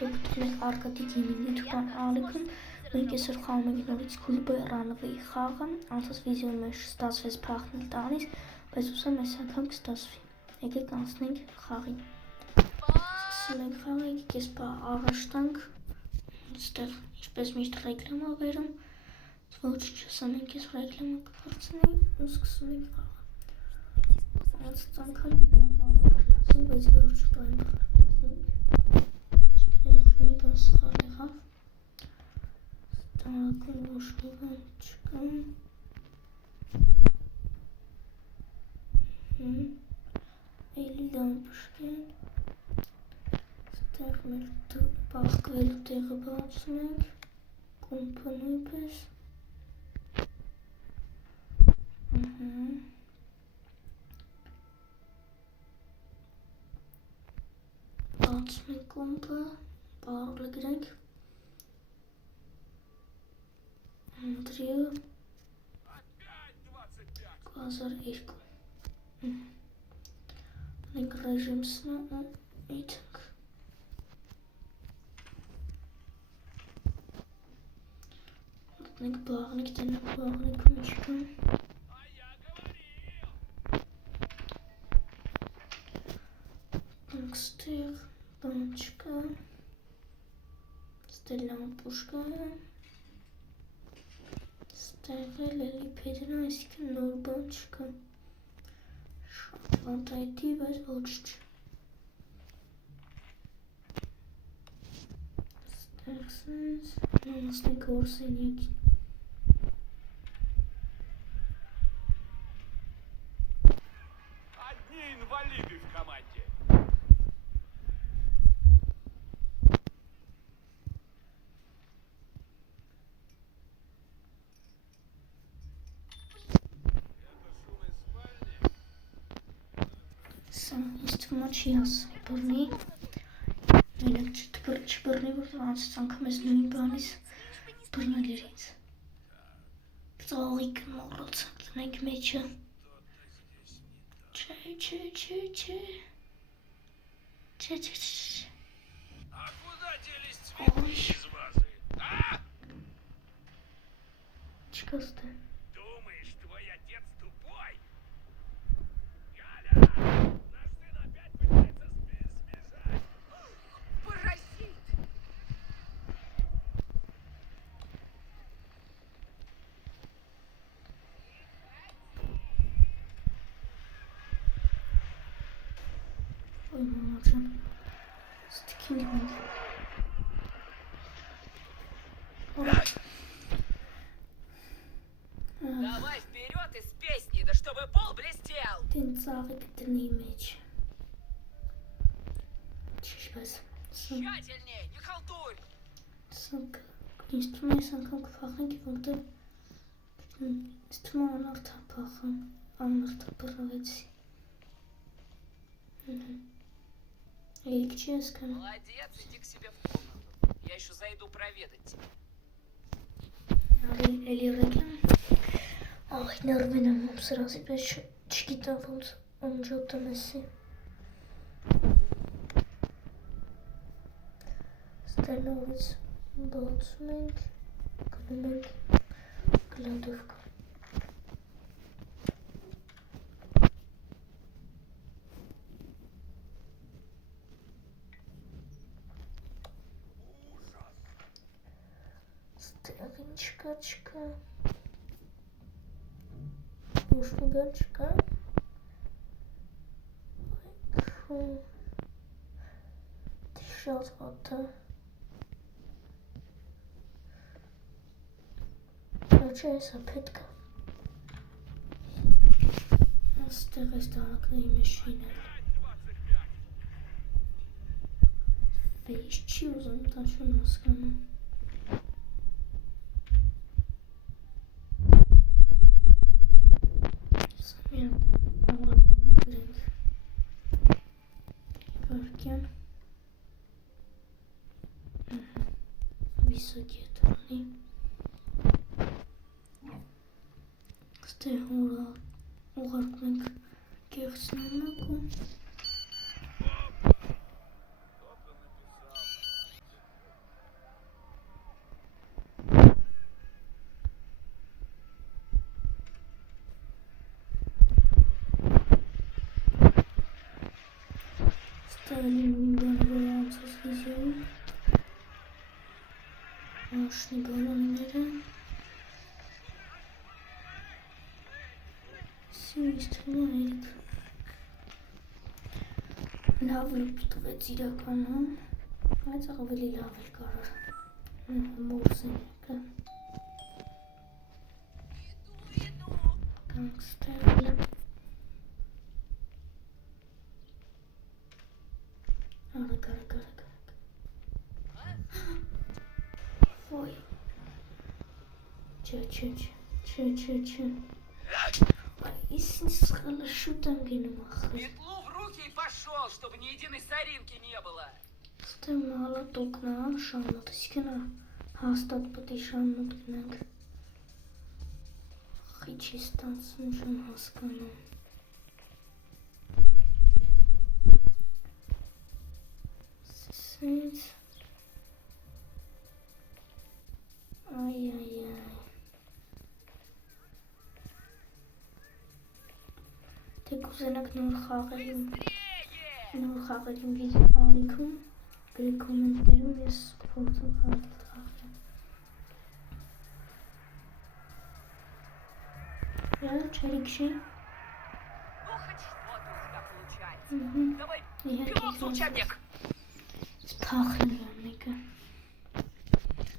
Դուք դուք Արկադի գեյմինգի թուտան ալիքում մենք այսօր խաղում ենք նորից Գուլբե Ռանվեի խաղը, անցած վիդեոյի մեջ ստացվեց փախնել տանից, բայց ուսեմ այս անգամ կստացվի։ Եկեք անցնենք խաղին։ Սկսում ենք խաղը, եկեք ես առաջ տանք, այստեղ ինչպես միշտ ռեկլամա վերում, ոչինչ չասեմ, մենք ես ռեկլամա կփորձենք ու սկսում ենք խաղը։ Անցած անգամ բավականացին, բայց վերջ բան մի բան սխալ եղավ, ստանական ոչ մի բան չկա, էլի լամպշկեն, ստեղ մեր բաղկվելու տեղը բացում ենք, կոմպը նույնպես, բացում ենք կոմպը, Parole grec. Andrew. Quasar Irko. Link rejim sna meeting. Link bağırnik dene bağırnik konuşkan. Link stեղ bançka. Lampushka ստեղել էլի փեդրան, այսինքն նոր բան չկա, շատ վանտայտի, բայց ոչ չէ, ստեղ սենց, նամասնենք որսենյակին, Одни инвалиды в команде. Չի ասել բռնի, մենակ չբռնի, որ անցած անգամ ես նույն բանից բռնել էր ինձ, ծաղիկ մոռացանք տնենք մեջը, չէ, А куда делись цветы из вазы, а? Չկա ստե Думаешь, твой отец тупой? Галя! Ой, мамаджан, стикинг մենք, Давай вперед из песни, да чтобы пол блестел! Դեն ծաղիկ տնի մեջ, չիշպես, Тщательнее, не халтурь! սանք, ինձ թվում է ես անգամ կփախենք, որտեղ ինձ թվում է անարդա փախան, անարդա բռնվեցի, Էլիք չի հասկանում, Молодец, иди к себе в комнату. Я еще зайду проведать тебя. էլի ռեկլամ, աղ, ներվեն եմ սրասի, պես չգիտավ ոնց անջոտը մեսի, ստենովից բացում ենք, գնում ենք գլադովկա, ստեղ ինչ չկա, ոչ մի բան չկա, շատ վատ է, Չէ, հեսա պետք է, աստեղ այս տարակների մեջ շինել, վեիշ չի ուզում, դա չեմ հասկանում, Высокие турни. Ստեղ ուղարկում ենք կեղցնամակում, Maşını balonları. Sinistrin լավ լուծվեց իրականում, բայց ավելի լավ էր կարող մորսենյակը գանգստերը արագ ոյ չէ Իսինչ սխալը շուտ եմ գնում ախր Метлу в руки и пошел, чтобы ни единой соринки не было. Ստեմ հալա տոկնամ շանոտ, իսկենա հաստատ պտի շանոտ գնանք Խի չի ստանցում շան հասկանում Սենց Այ Թե կուզենաք նոր խաղերին վիդեո ալիքում գրի կոմենտներում ես կփորձեմ խաղել խաղերը Реально чарикши Ну, хоть что-то у тебя получается. Давай, Я пилот в учебник. Спахлен мега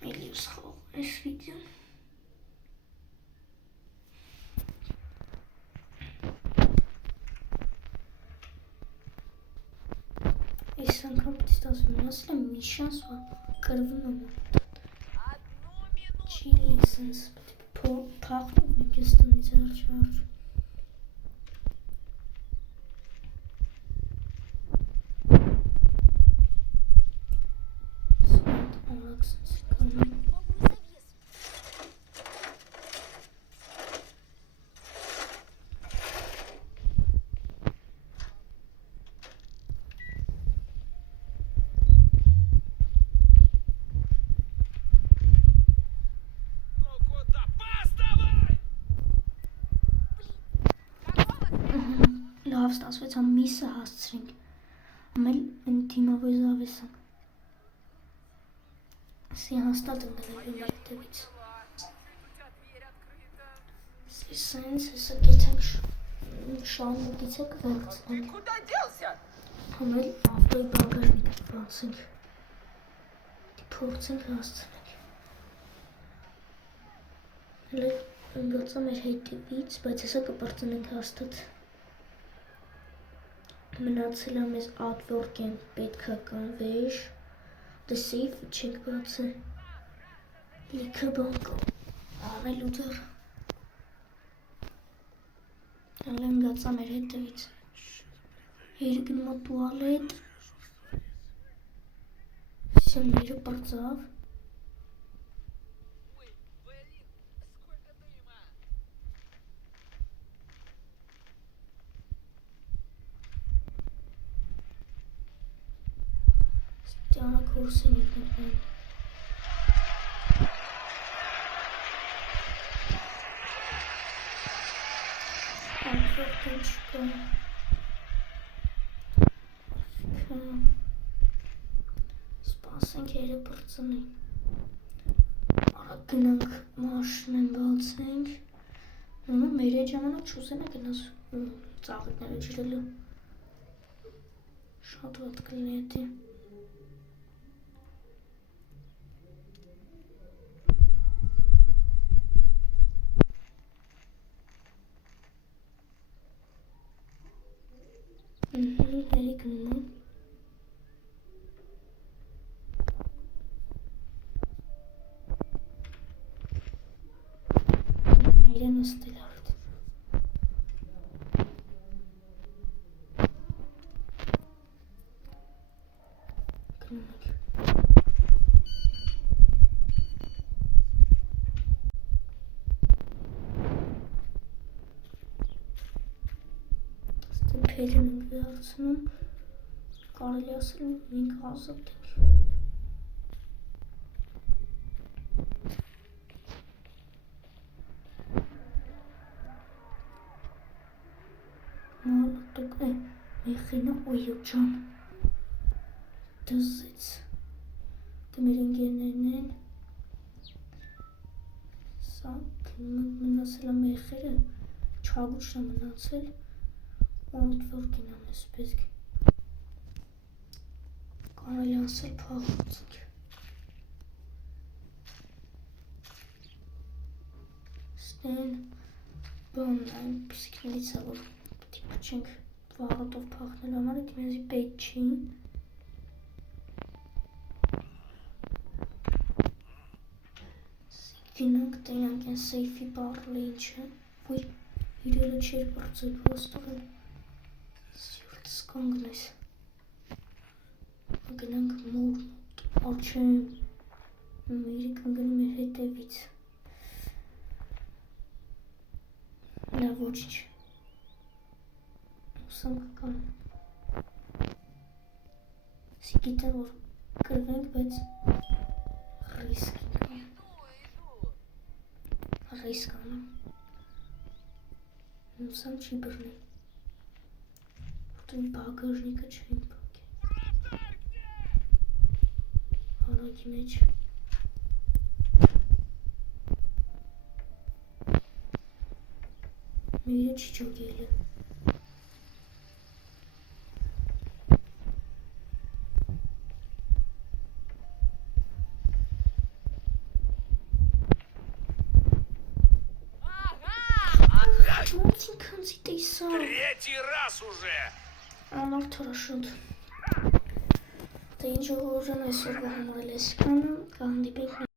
Элиус хол Эс видео Այս անգամ պտի ստացվում ասել եմ մի շանս կրվում եմ Одну минуту. Չի լիսնս փախնում ենք ես տնից հարջ Սոտ օրակ սենց կանում Ну куда? Пас давай! Լավ ստացվեց համ միսը հասցրինք ամել են թիմավոր զավեսանք Սի հաստատ եմ գնալու մեր հետևից У тебя дверь открыта. Սի սենց հեսա կեթենք շանուտից եք Ты վերցնենք куда делся? Համել ավտոյի բագաժնիկը բացենք Փորձենք հասցնենք Հələ ընգացա մեր հետևից, բայց հեսա կպարծնենք հաստատ Մնացել է մեզ ատվորկեն պետքական վեժ Դե սեյֆը չենք բացը Լիքը բանք անելու դար Հələ ընգացա մեր հետևից Երգնում է տուալետ Всё, մերը պարծավ Ой, блин, сколько дыма. Ստյանը կորսին եկնեն Ատվորկեն չկա Սպասենք երը պրծնի Արագ գնանք մաշնեն բացենք Նույնը մեր այդ ժամանակ չուզենա գնաս ծաղիկները ջրելու Շատ վատ կլինի հետի Հերի գնում եմ Իրեն ուստել արդ Գնում ենք Փերին ենք վերցնում Կարելի ասել ինք ազատ ենք Մալատոկ մեխինը ոյո ջան Դզեց Դե մեր ընկերներն են Սա մնացել է մեղրերը, չագուճն է մնացել, ոնդ որ գնամ ես պետք կարելի ասել փախուցիկ։ Ստեն բանն այն պիսկներից է, որ տիպը չենք վաղոտով փախնել համար, էդ մեզի պետ չի։ Գինանք տենանք են սեյֆի բարլը ինչը, ոյ իրերը չեր բարձել պրոստորել, սյուրտս կանգնես, գնանք մոր, աչեմ, իրի կանգնում է հետևից, նա ոչիչ, ուսանք կան, սի գիտեմ, որ կրվենք, բայց ռիսկ կան, ռիսկ անեմ, ուսանք չի բրնի, որտեն բագաժնիկը չենք բակել, հարակի մեջ, միրը չի ճոգել է, Մոտին քնձի տեսա, Третий раз уже! անոր թրաշոտ, դե ինչ որ ուժան այսօր գահամարել ես կանը, կահանդիպենք